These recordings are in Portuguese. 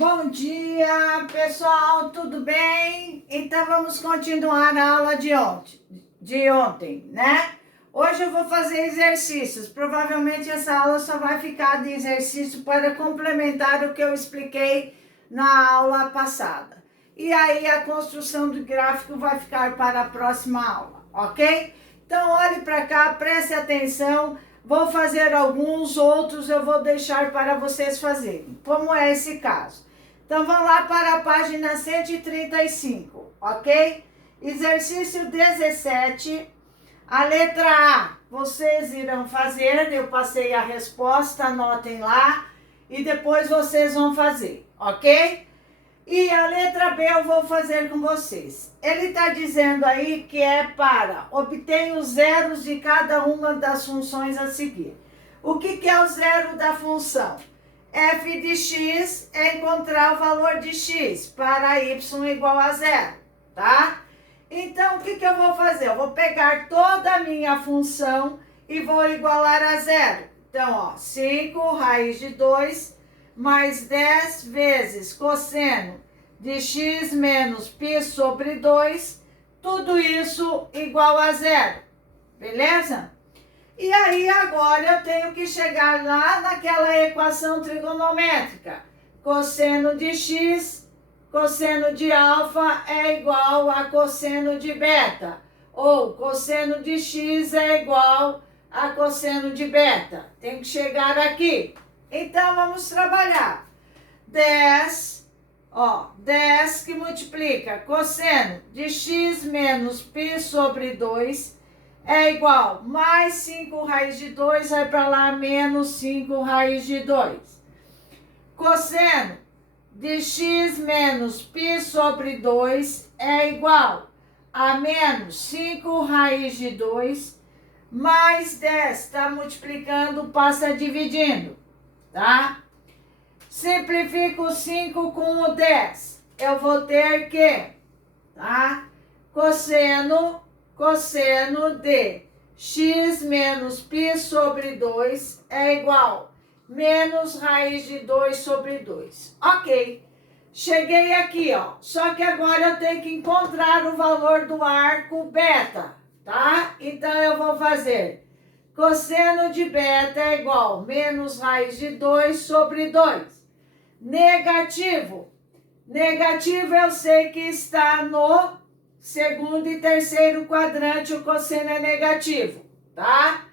Bom dia, pessoal, tudo bem? Então vamos continuar a aula de ontem, né? Hoje eu vou fazer exercícios. Provavelmente essa aula só vai ficar de exercício para complementar o que eu expliquei na aula passada. E aí a construção do gráfico vai ficar para a próxima aula, ok? Então olhe para cá, preste atenção. Vou fazer alguns, outros eu vou deixar para vocês fazerem, como é esse caso. Então, vamos lá para a página 135, ok? Exercício 17, a letra A, vocês irão fazer, eu passei a resposta, anotem lá, e depois vocês vão fazer, ok? E a letra B eu vou fazer com vocês. Ele está dizendo aí que é para obter os zeros de cada uma das funções a seguir. O que é o zero da função? F de x é encontrar o valor de x para y igual a zero, tá? Então, o que eu vou fazer? Eu vou pegar toda a minha função e vou igualar a zero. Então, ó, 5 raiz de 2 mais 10 vezes cosseno de x menos π sobre 2, tudo isso igual a zero, beleza? E aí agora eu tenho que chegar lá naquela equação trigonométrica. Cosseno de x, cosseno de alfa é igual a cosseno de beta. Ou cosseno de x é igual a cosseno de beta. Tem que chegar aqui. Então, vamos trabalhar. 10, ó, 10 que multiplica cosseno de x menos π sobre 2 é igual mais 5 raiz de 2, vai para lá, menos 5 raiz de 2. Cosseno de x menos π sobre 2 é igual a menos 5 raiz de 2, mais 10, está multiplicando, passa dividindo, tá? Simplifico o 5 com o 10. Eu vou ter que, tá? Cosseno de x menos π sobre 2 é igual menos raiz de 2 sobre 2. Ok. Cheguei aqui, ó. Só que agora eu tenho que encontrar o valor do arco beta, tá? Então, eu vou fazer cosseno de beta é igual menos raiz de 2 sobre 2. Negativo. Negativo eu sei que está no segundo e terceiro quadrante, o cosseno é negativo, tá?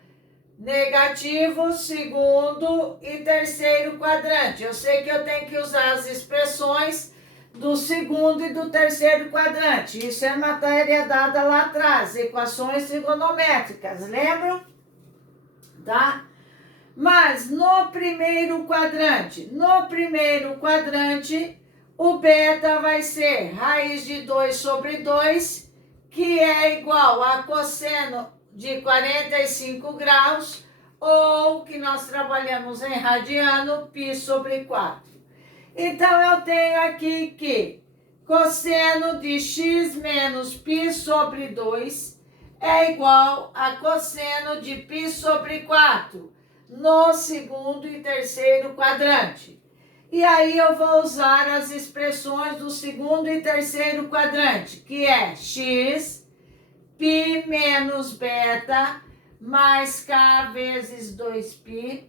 Negativo, segundo e terceiro quadrante. Eu sei que eu tenho que usar as expressões do segundo e do terceiro quadrante. Isso é matéria dada lá atrás, equações trigonométricas, lembram? Tá? Mas no primeiro quadrante, o beta vai ser raiz de 2 sobre 2, que é igual a cosseno de 45 graus, ou que nós trabalhamos em radiano, π sobre 4. Então, eu tenho aqui que cosseno de x menos π sobre 2 é igual a cosseno de π sobre 4, no segundo e terceiro quadrante. E aí eu vou usar as expressões do segundo e terceiro quadrante, que é x, π menos beta, mais k vezes 2π,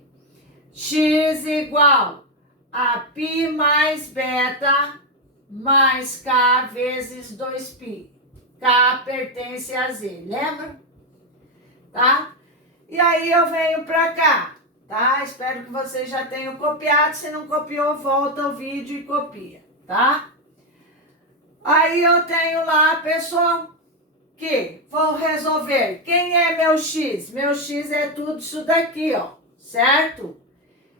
x igual a π mais beta, mais k vezes 2π. K pertence a z, lembra? Tá? E aí eu venho para cá. Tá? Espero que vocês já tenham copiado. Se não copiou, volta ao vídeo e copia, tá? Aí eu tenho lá, pessoal, que vou resolver. Quem é meu x? Meu x é tudo isso daqui, ó, certo?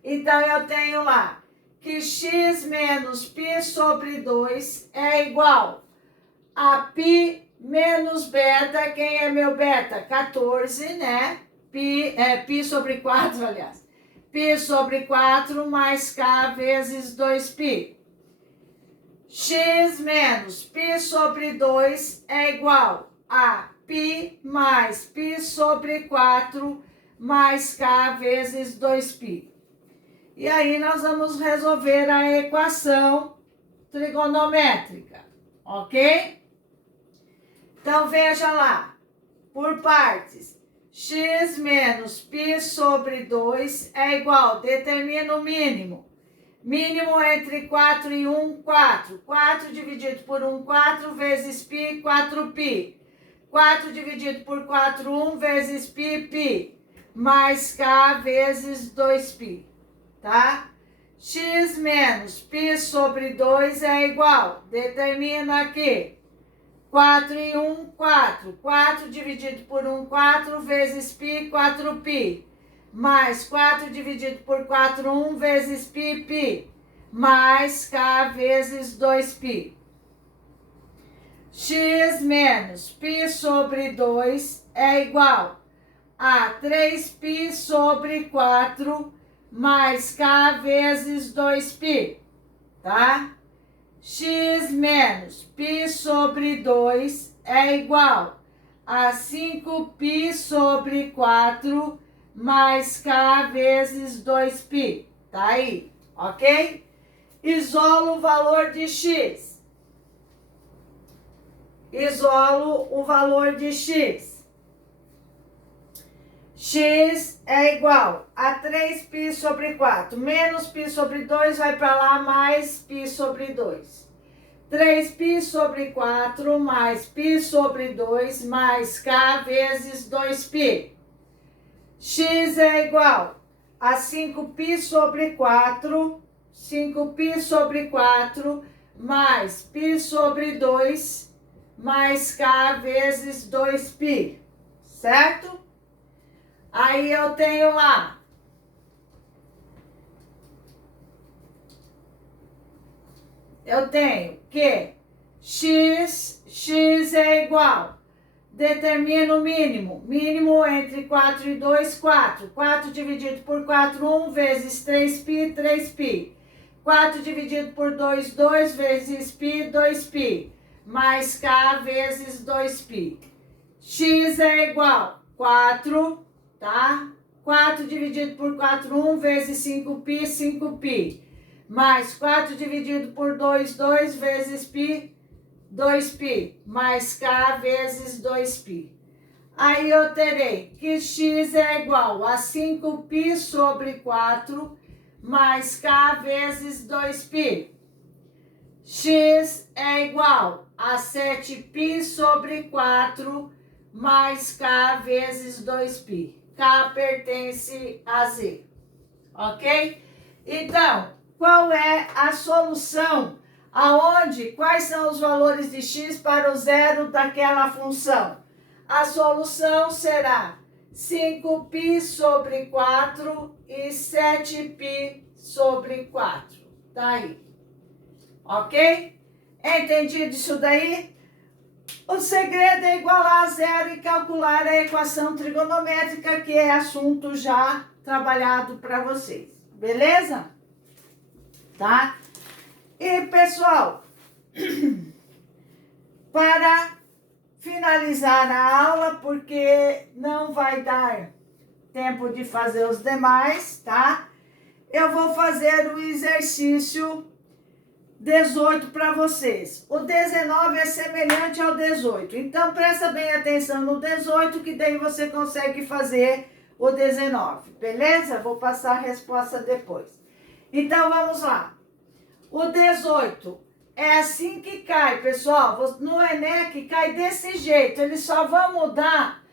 Então, eu tenho lá que x menos π sobre 2 é igual a π menos beta. Quem é meu beta? 14, né? π sobre 4, aliás. π sobre 4 mais k vezes 2π. X menos π sobre 2 é igual a π mais π sobre 4 mais k vezes 2π. E aí nós vamos resolver a equação trigonométrica, ok? Então veja lá, por partes. X menos π sobre 2 é igual, determina o mínimo. Mínimo entre 4 e 1, 4. 4 dividido por 1, 4 vezes π, 4π. 4 dividido por 4, 1 vezes π, π. Mais k vezes 2π, tá? X menos π sobre 2 é igual, determina aqui. 4 e 1, 4. 4 dividido por 1, 4 vezes π, 4π. Mais 4 dividido por 4, 1 vezes π, π. Mais k vezes 2π. X menos π sobre 2 é igual a 3π sobre 4 mais k vezes 2π, tá? X menos π sobre 2 é igual a 5π sobre 4 mais k vezes 2π. Tá aí, ok? Isolo o valor de x. Isolo o valor de x. X é igual a 3π sobre 4. Menos π sobre 2 vai para lá, mais π sobre 2. 3π sobre 4 mais π sobre 2 mais k vezes 2π. X é igual a 5π sobre 4, 5π sobre 4 mais π sobre 2 mais k vezes 2π, certo? Aí eu tenho lá que x é igual, determina o mínimo. Mínimo entre 4 e 2, 4. 4 dividido por 4, 1 vezes 3π, 3π. 4 dividido por 2, 2 vezes π, 2π. Mais k vezes 2π. X é igual 4, tá? 4 dividido por 4, 1 vezes 5π, 5π. Mais 4 dividido por 2, 2 vezes π, 2π, mais k vezes 2π. Aí eu terei que x é igual a 5π sobre 4 mais k vezes 2π. X é igual a 7π sobre 4 mais k vezes 2π. K pertence a Z, ok? Então, qual é a solução? Quais são os valores de x para o zero daquela função? A solução será 5π sobre 4 e 7π sobre 4. Tá aí. Ok? Entendido isso daí? O segredo é igualar a zero e calcular a equação trigonométrica, que é assunto já trabalhado para vocês. Beleza? Tá? E, pessoal, para finalizar a aula, porque não vai dar tempo de fazer os demais, tá? Eu vou fazer o exercício 18 para vocês. O 19 é semelhante ao 18. Então, presta bem atenção no 18, que daí você consegue fazer o 19. Beleza? Vou passar a resposta depois. Então, vamos lá. O 18 é assim que cai, pessoal. No ENEC cai desse jeito. Eles só vão mudar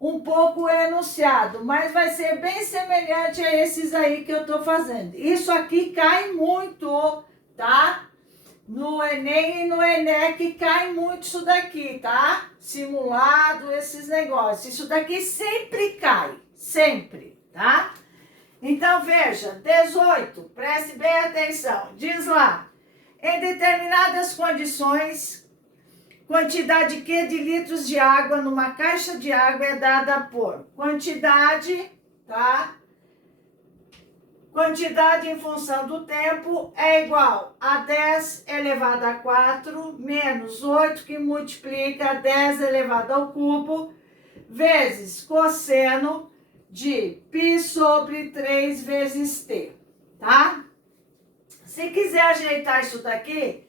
um pouco o enunciado, mas vai ser bem semelhante a esses aí que eu tô fazendo. Isso aqui cai muito, tá? No Enem e no ENEC cai muito isso daqui, tá? Simulado, esses negócios. Isso daqui sempre cai, sempre, tá? Então, veja, 18, preste bem atenção. Diz lá, em determinadas condições, quantidade Q de litros de água numa caixa de água é dada por quantidade, tá? Quantidade em função do tempo é igual a 10 elevado a 4 menos 8, que multiplica 10 elevado ao cubo, vezes cosseno de π sobre 3 vezes t. tá? Se quiser ajeitar isso daqui,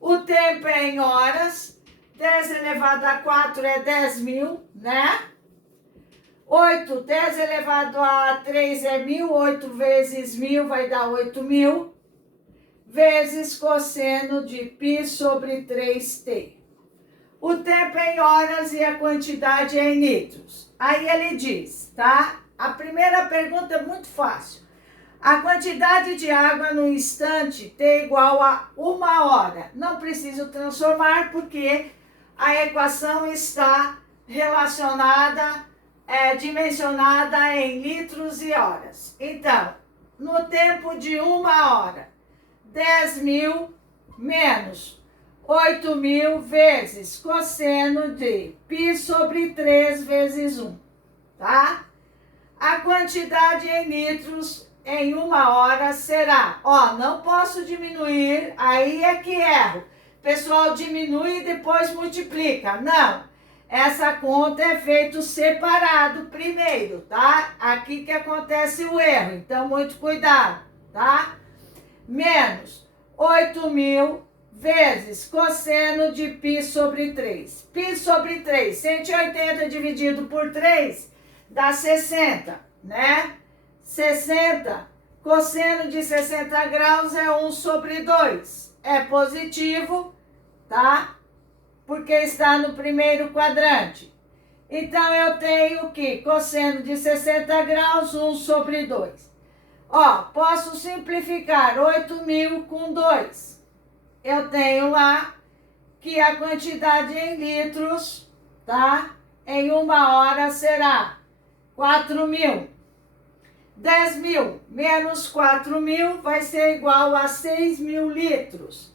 o tempo é em horas, 10 elevado a 4 é 10.000, né? 8, 10 elevado a 3 é 1.000, 8 vezes 1.000 vai dar 8.000, vezes cosseno de π sobre 3t. O tempo é em horas e a quantidade é em litros. Aí ele diz, tá? A primeira pergunta é muito fácil. A quantidade de água no instante t igual a 1 hora. Não preciso transformar porque a equação está relacionada, dimensionada em litros e horas. Então, no tempo de 1 hora, 10.000 menos 8.000 vezes cosseno de π sobre 3 vezes 1, tá? A quantidade em litros em 1 hora será, não posso diminuir, aí é que erro. Pessoal, diminui e depois multiplica. Não, essa conta é feita separado primeiro, tá? Aqui que acontece o erro, então muito cuidado, tá? Menos 8.000 vezes cosseno de π sobre 3. Π sobre 3, 180 dividido por 3 dá 60, né? 60, cosseno de 60 graus é 1 sobre 2. É positivo, tá? Porque está no primeiro quadrante. Então, eu tenho que cosseno de 60 graus, 1 sobre 2. Posso simplificar 8.000 com 2. Eu tenho lá que a quantidade em litros, tá? Em 1 hora será 4.000. 10.000 menos 4.000 vai ser igual a 6.000 litros.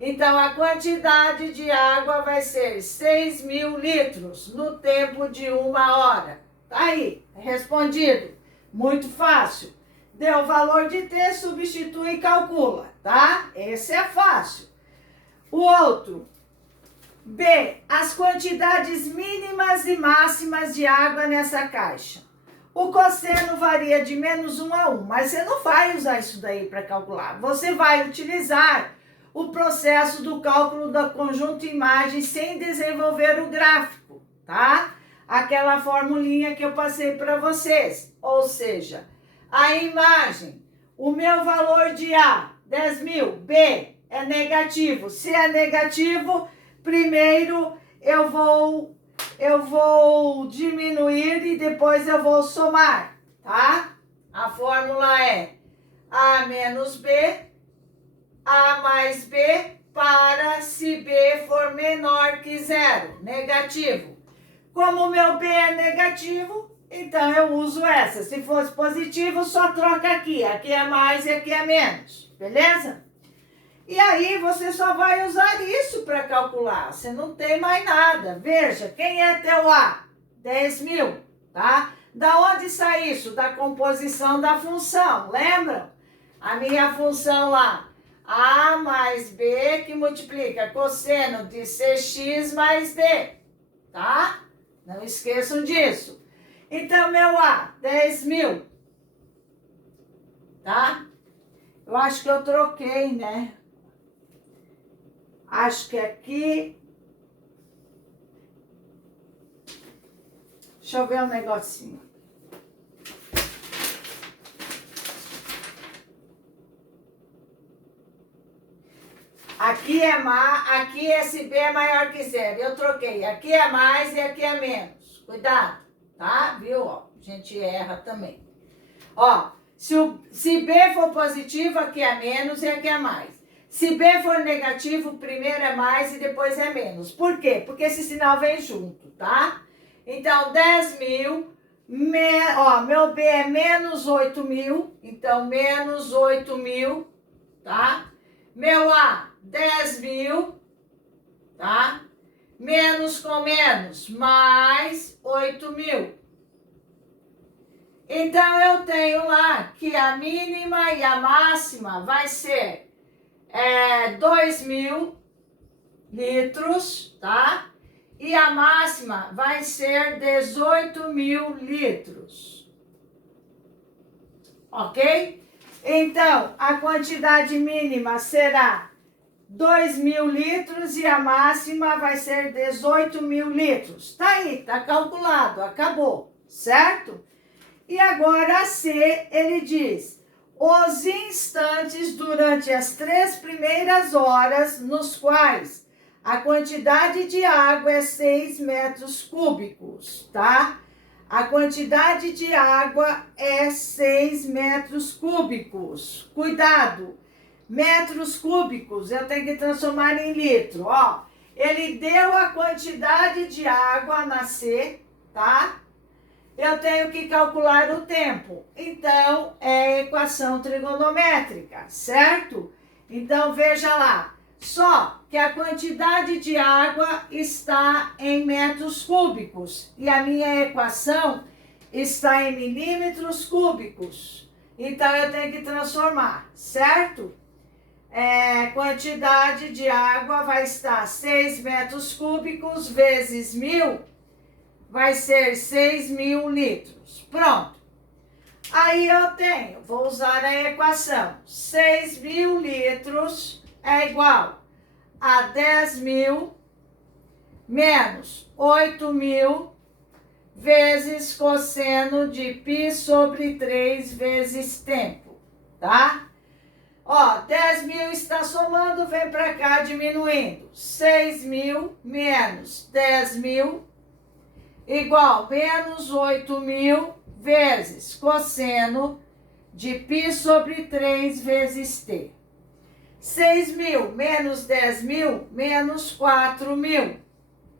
Então, a quantidade de água vai ser 6.000 litros no tempo de 1 hora. Tá aí, respondido. Muito fácil. Deu o valor de T, substitui e calcula, tá? Esse é fácil. O outro, B, as quantidades mínimas e máximas de água nessa caixa. O cosseno varia de menos 1 a 1, mas você não vai usar isso daí para calcular. Você vai utilizar o processo do cálculo da conjunto imagem sem desenvolver o gráfico, tá? Aquela formulinha que eu passei para vocês. Ou seja, a imagem, o meu valor de A, 10.000, B é negativo. Se é negativo, primeiro eu vou diminuir e depois eu vou somar, tá? A fórmula é A menos B, A mais B para se B for menor que zero, negativo. Como o meu B é negativo, então eu uso essa. Se fosse positivo, só troca aqui. Aqui é mais e aqui é menos, beleza? E aí você só vai usar isso para calcular. Você não tem mais nada. Veja, quem é teu A? 10.000, tá? Da onde sai isso? Da composição da função, lembram? A minha função lá, A mais B que multiplica cosseno de CX mais D, tá? Não esqueçam disso. Então, meu A, 10.000, tá? Eu acho que eu troquei, né? Acho que aqui... Deixa eu ver um negocinho. Aqui aqui esse B é maior que zero. Eu troquei. Aqui é mais e aqui é menos. Cuidado, tá? Viu? A gente erra também. Se B for positivo, aqui é menos e aqui é mais. Se B for negativo, primeiro é mais e depois é menos. Por quê? Porque esse sinal vem junto, tá? Então, 10.000, meu B é menos 8.000, então menos 8.000, tá? Meu A, 10.000, tá? Menos com menos, mais 8.000. Então, eu tenho lá que a mínima e a máxima vai ser 2.000 litros, tá? E a máxima vai ser 18.000 litros. Ok? Então, a quantidade mínima será 2.000 litros e a máxima vai ser 18.000 litros. Tá aí, tá calculado, acabou, certo? E agora a C, ele diz: os instantes durante as 3 primeiras horas nos quais a quantidade de água é 6 metros cúbicos, tá? A quantidade de água é 6 metros cúbicos. Cuidado! Metros cúbicos, eu tenho que transformar em litro, ó. Ele deu a quantidade de água na C, tá? Eu tenho que calcular o tempo. Então, é equação trigonométrica, certo? Então, veja lá. Só que a quantidade de água está em metros cúbicos e a minha equação está em milímetros cúbicos. Então, eu tenho que transformar, certo? Quantidade de água vai estar 6 metros cúbicos vezes 1.000, vai ser 6.000 litros. Pronto. Aí eu tenho, vou usar a equação, 6.000 litros é igual a 10.000 menos 8.000 vezes cosseno de π sobre 3 vezes tempo, tá? Ó, 10.000 está somando, vem para cá diminuindo. 6.000 menos 10.000 igual menos 8.000 vezes cosseno de π sobre 3 vezes t. 6.000 menos 10.000 menos 4.000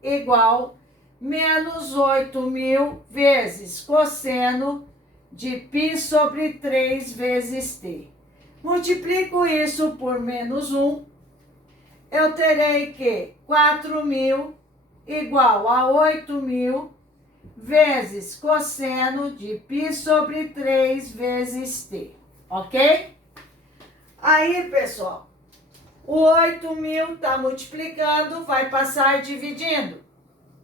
igual menos 8.000 vezes cosseno de π sobre 3 vezes t. Multiplico isso por menos 1, eu terei que 4.000 igual a 8.000 vezes cosseno de π sobre 3 vezes t, ok? Aí, pessoal, o 8.000 está multiplicando, vai passar dividindo.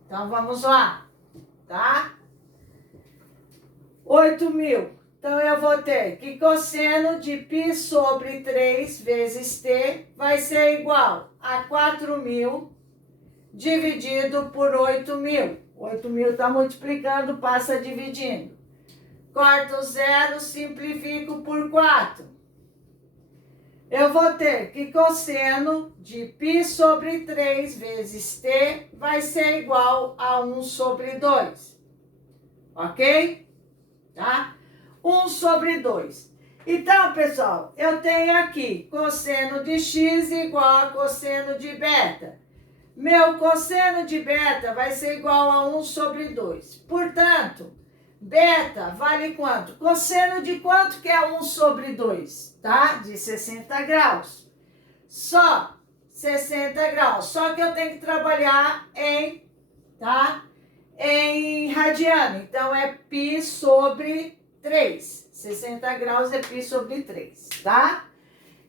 Então, vamos lá, tá? 8.000. Então, eu vou ter que cosseno de π sobre 3 vezes t vai ser igual a 4.000 dividido por 8.000. 8.000 está multiplicando, passa dividindo. Corto zero, simplifico por 4. Eu vou ter que cosseno de π sobre 3 vezes t vai ser igual a 1 sobre 2. Ok? Tá? 1 sobre 2. Então, pessoal, eu tenho aqui cosseno de x igual a cosseno de beta. Meu cosseno de beta vai ser igual a 1 sobre 2. Portanto, beta vale quanto? Cosseno de quanto que é 1 sobre 2? Tá? De 60 graus. Só 60 graus. Só que eu tenho que trabalhar em, tá? Em radiano. Então, é π sobre 3. 60 graus é π sobre 3, tá?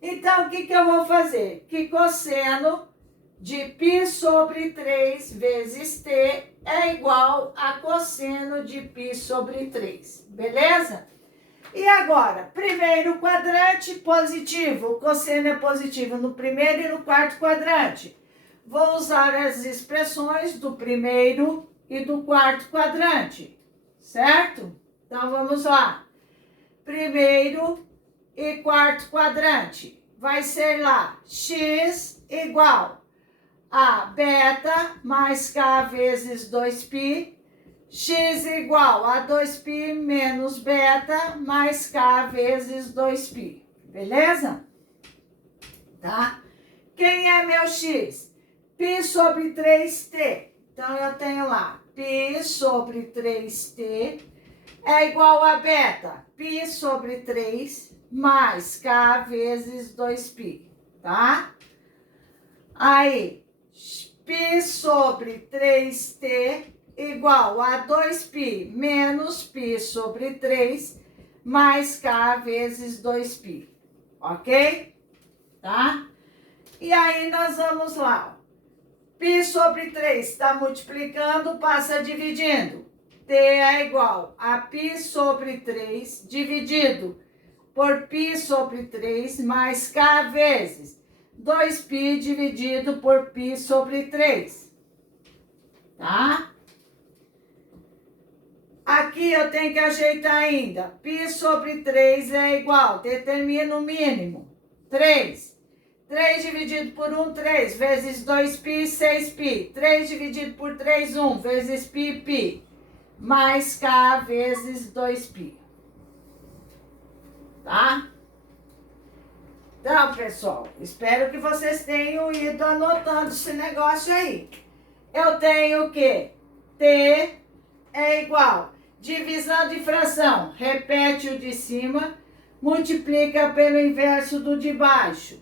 Então, o que eu vou fazer? Que cosseno de π sobre 3 vezes t é igual a cosseno de π sobre 3, beleza? E agora, primeiro quadrante positivo, o cosseno é positivo no primeiro e no quarto quadrante. Vou usar as expressões do primeiro e do quarto quadrante, certo? Então, vamos lá. Primeiro e quarto quadrante. Vai ser lá, x igual a beta mais k vezes 2π. X igual a 2π menos beta mais k vezes 2π. Beleza? Tá? Quem é meu x? π sobre 3t. Então, eu tenho lá, π sobre 3t é igual a beta, π sobre 3 mais k vezes 2π, tá? Aí, π sobre 3t igual a 2π menos π sobre 3 mais k vezes 2π, ok? Tá? E aí, nós vamos lá. π sobre 3 está multiplicando, passa dividindo. T é igual a π sobre 3 dividido por π sobre 3 mais K vezes 2π dividido por π sobre 3. Tá? Aqui eu tenho que ajeitar ainda. Π sobre 3 é igual, determina o mínimo. 3. 3 dividido por 1, 3, vezes 2π, 6π. 3 dividido por 3, 1, vezes π, π. Mais K vezes 2π. Tá? Então, pessoal, espero que vocês tenham ido anotando esse negócio aí. Eu tenho o quê? T é igual. Divisão de fração. Repete o de cima, multiplica pelo inverso do de baixo.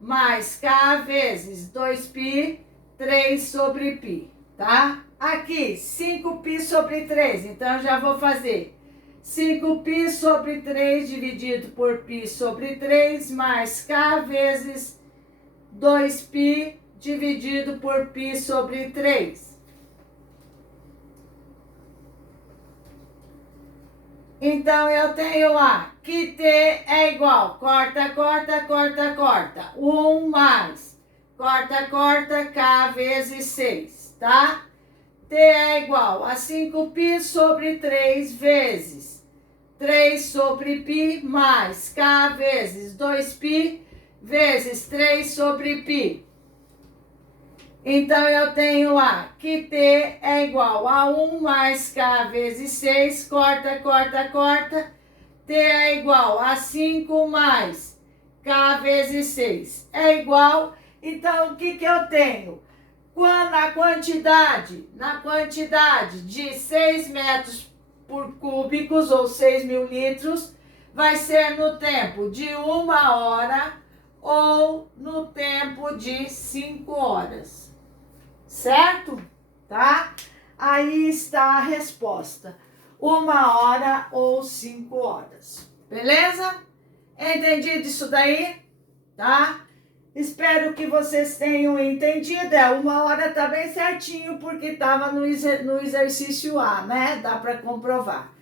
Mais K vezes 2π, 3 sobre π, tá? Aqui, 5π sobre 3, então já vou fazer 5π sobre 3 dividido por π sobre 3, mais K vezes 2π dividido por π sobre 3. Então, eu tenho lá que T é igual, corta, corta, corta, corta, 1 mais, corta, corta, K vezes 6, tá? T é igual a 5π sobre 3 vezes 3 sobre π mais K vezes 2π vezes 3 sobre π. Então, eu tenho lá que T é igual a 1 mais K vezes 6, corta, corta, corta. T é igual a 5 mais K vezes 6. É igual, então, o que eu tenho? Na quantidade de 6 metros por cúbicos, ou 6.000 litros, vai ser no tempo de 1 hora ou no tempo de 5 horas. Certo? Tá? Aí está a resposta. 1 hora ou 5 horas. Beleza? Entendido isso daí? Tá? Espero que vocês tenham entendido. 1 hora tá bem certinho, porque estava no exercício A, né? Dá para comprovar.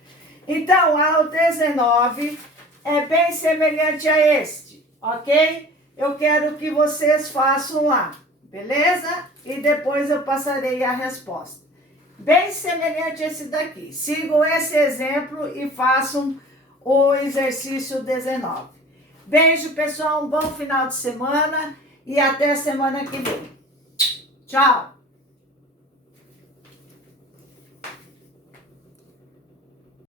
Então, o 19 é bem semelhante a este, ok? Eu quero que vocês façam lá, beleza? E depois eu passarei a resposta. Bem semelhante a esse daqui. Sigam esse exemplo e façam o exercício 19. Beijo, pessoal. Um bom final de semana e até semana que vem. Tchau!